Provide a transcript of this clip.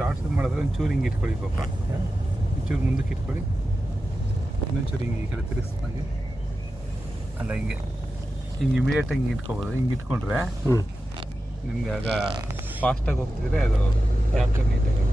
Shorts ಮಾಡಿದ್ರೆ ಒಂಚೂರು ಹಿಂಗೆ ಇಟ್ಕೊಳ್ಳಿ ಪಾಪ, ಒಂಚೂರು ಮುಂದಕ್ಕೆ ಇಟ್ಕೊಳ್ಳಿ, ಇನ್ನೊಂಚೂರು ಹಿಂಗೆ ಈ ಕಡೆ ತಿರುಗಿಸ್ದಂಗೆ ಅಲ್ಲ, ಹಿಂಗೆ ಇಮಿಡಿಯೇಟಾಗಿ ಹಿಂಗೆ ಇಟ್ಕೊಬೋದು. ಹಿಂಗೆ ಇಟ್ಕೊಂಡ್ರೆ ನಿಮ್ಗೆ ಆಗ ಫಾಸ್ಟಾಗಿ ಹೋಗ್ತಿದ್ರೆ ಅದು ಕ್ಯಾಪ್ಚರ್ ನೀಟಾಗಿ